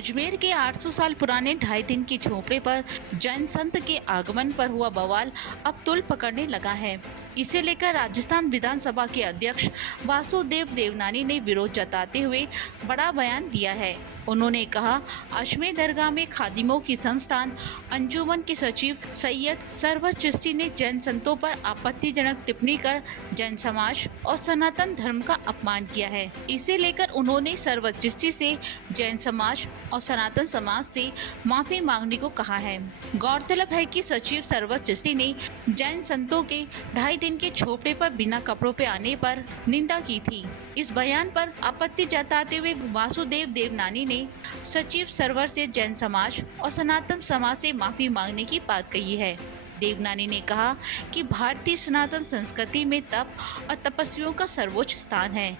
अजमेर के 800 साल पुराने 2.5 दिन की झोपड़े पर जैन संत के आगमन पर हुआ बवाल अब तूल पकड़ने लगा है। इसे लेकर राजस्थान विधानसभा के अध्यक्ष वासुदेव देवनानी ने विरोध जताते हुए बड़ा बयान दिया है। उन्होंने कहा, अजमेर दरगाह में खादिमों की संस्थान अंजुमन के सचिव सैयद सरवर चिश्ती ने जैन संतों पर आपत्तिजनक टिप्पणी कर जैन समाज और सनातन धर्म का अपमान किया है। इसे लेकर उन्होंने सरवर चिश्ती से जैन समाज और सनातन समाज से माफी मांगने को कहा है। गौरतलब है कि सचिव सरवर चिश्ती ने जैन संतों के 2.5 दिन के झोपड़े पर बिना कपड़ों पे आने पर निंदा की थी। इस बयान पर आपत्ति जताते हुए वासुदेव देवनानी ने सचिव सरवर से जैन समाज और सनातन समाज से माफी मांगने की बात कही है। देवनानी ने कहा कि भारतीय सनातन संस्कृति में तप और तपस्वियों का सर्वोच्च स्थान है।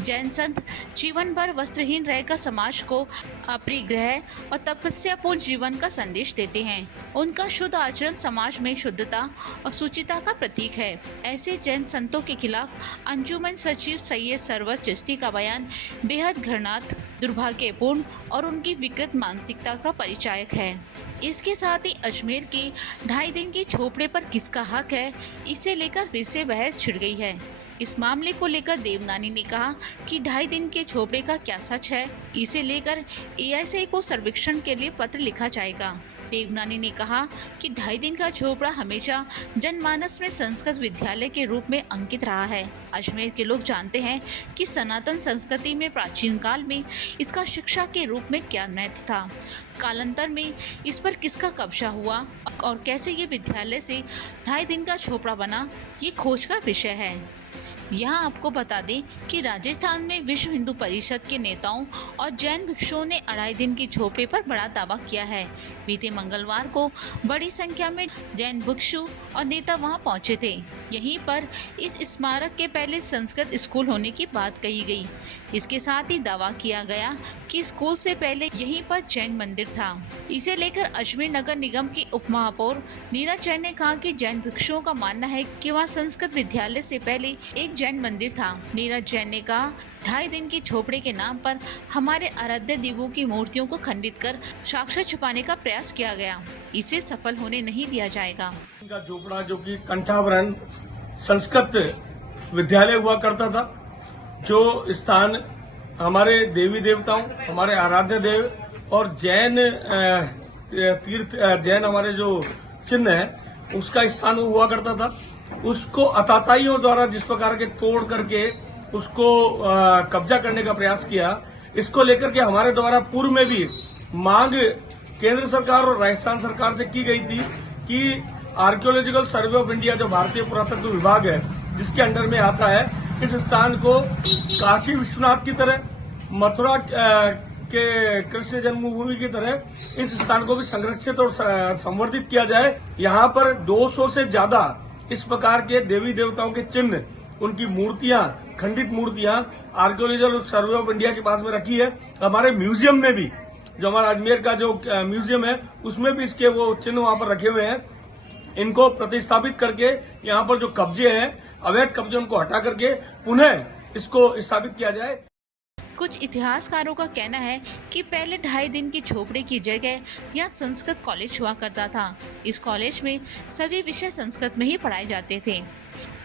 जैन संत जीवन भर वस्त्रहीन रहकर समाज को अपरिग्रह और तपस्यापूर्ण जीवन का संदेश देते हैं। उनका शुद्ध आचरण समाज में शुद्धता और सुचिता का प्रतीक है। ऐसे जैन संतों के खिलाफ अंजुमन सचिव सैयद सरवर चिश्ती का बयान बेहद घृणास्पद, दुर्भाग्यपूर्ण और उनकी विकृत मानसिकता का परिचायक है। इसके साथ ही अजमेर के 2.5 दिन के झोपड़े पर किसका हक है, इसे लेकर फिर से बहस छिड़ गई है। इस मामले को लेकर देवनानी ने कहा कि 2.5 दिन के झोपड़े का क्या सच है, इसे लेकर एएसआई को सर्वेक्षण के लिए पत्र लिखा जाएगा। देवनानी ने कहा कि 2.5 दिन का झोपड़ा हमेशा जनमानस में संस्कृत विद्यालय के रूप में अंकित रहा है। अजमेर के लोग जानते हैं कि सनातन संस्कृति में प्राचीन काल में इसका शिक्षा के रूप में क्या महत्व था। कालांतर में इस पर किसका कब्जा हुआ और कैसे ये विद्यालय से 2.5 दिन का झोपड़ा बना, ये खोज का विषय है। यहाँ आपको बता दें कि राजस्थान में विश्व हिंदू परिषद के नेताओं और जैन भिक्षुओं ने 2.5 दिन की झोपड़े पर बड़ा दावा किया है। बीते मंगलवार को बड़ी संख्या में जैन भिक्षु और नेता वहां पहुंचे थे। यहीं पर इस स्मारक के पहले संस्कृत स्कूल होने की बात कही गई। इसके साथ ही दावा किया गया कि स्कूल से पहले यहीं पर जैन मंदिर था। इसे लेकर अजमेर नगर निगम की उप महापौर नीरज जैन ने कहा कि जैन भिक्षुओं का मानना है कि वहाँ संस्कृत विद्यालय से पहले एक जैन मंदिर था। नीरज जैन ने कहा, 2.5 दिन की झोपड़े के नाम पर हमारे आराध्य देवों की मूर्तियों को खंडित कर साक्ष्य छुपाने का प्रयास किया गया। इसे सफल होने नहीं दिया जाएगा। इनका झोपड़ा जो कि कंठावरण संस्कृत विद्यालय हुआ करता था, जो स्थान हमारे देवी देवताओं, हमारे आराध्य देव और जैन तीर्थ जैन हमारे जो चिन्ह है उसका स्थान हुआ करता था, उसको अताताइयों द्वारा जिस प्रकार के तोड़ करके उसको कब्जा करने का प्रयास किया, इसको लेकर के हमारे द्वारा पूर्व में भी मांग केंद्र सरकार और राजस्थान सरकार से की गई थी कि आर्कियोलॉजिकल सर्वे ऑफ इंडिया जो भारतीय पुरातत्व विभाग है जिसके अंडर में आता है, इस स्थान को काशी विश्वनाथ की तरह, मथुरा के कृष्ण जन्मभूमि की तरह इस स्थान को भी संरक्षित और संवर्धित किया जाए। यहाँ पर 200 से ज्यादा इस प्रकार के देवी देवताओं के चिन्ह, उनकी मूर्तियां, खंडित मूर्तियां आर्कियोलॉजिकल सर्वे ऑफ इंडिया के पास में रखी है। हमारे म्यूजियम में भी, जो हमारा अजमेर का जो म्यूजियम है उसमें भी इसके वो चिन्ह वहां पर रखे हुए हैं। इनको प्रतिस्थापित करके यहाँ पर जो कब्जे हैं, अवैध कब्जे, उनको हटा करके पुनः इसको स्थापित किया जाए। कुछ इतिहासकारों का कहना है कि पहले 2.5 दिन की झोपड़े की जगह यहाँ संस्कृत कॉलेज हुआ करता था। इस कॉलेज में सभी विषय संस्कृत में ही पढ़ाए जाते थे।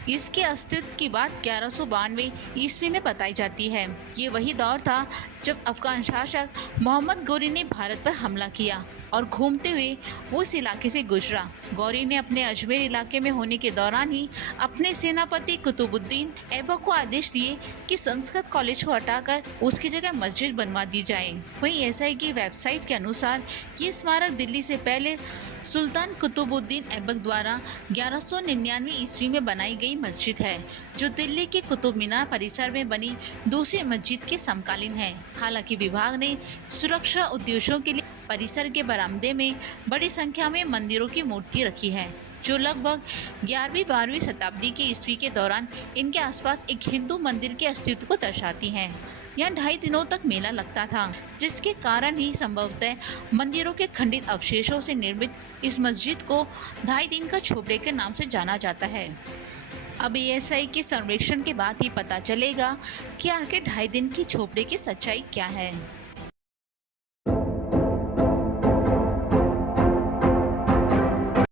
इसके अस्तित्व की बात 1192 ईस्वी में बताई जाती है। ये वही दौर था जब अफगान शासक मोहम्मद गौरी ने भारत पर हमला किया और घूमते हुए वो इस इलाके से गुजरा। गौरी ने अपने अजमेर इलाके में होने के दौरान ही अपने सेनापति कुतुबुद्दीन ऐबक को आदेश दिए कि संस्कृत कॉलेज को हटाकर उसकी जगह मस्जिद बनवा दी जाए। वहीं एसआई की वेबसाइट के अनुसार ये स्मारक दिल्ली से पहले सुल्तान कुतुबुद्दीन ऐबक द्वारा 1199 ईस्वी में बनाई गई मस्जिद है, जो दिल्ली के कुतुब मीनार परिसर में बनी दूसरी मस्जिद के समकालीन है। हालांकि विभाग ने सुरक्षा उद्देश्यों के लिए परिसर के बरामदे में बड़ी संख्या में मंदिरों की मूर्ति रखी है, जो लगभग 11वीं-12वीं शताब्दी के ईस्वी के दौरान इनके आसपास एक हिंदू मंदिर के अस्तित्व को दर्शाती हैं। यहाँ 2.5 दिनों तक मेला लगता था, जिसके कारण ही संभवतः मंदिरों के खंडित अवशेषों से निर्मित इस मस्जिद को 2.5 दिन का झोपड़े के नाम से जाना जाता है। अब एएसआई के सर्वेक्षण के बाद ही पता चलेगा कि आखिर 2.5 दिन की झोपड़े की सच्चाई क्या है।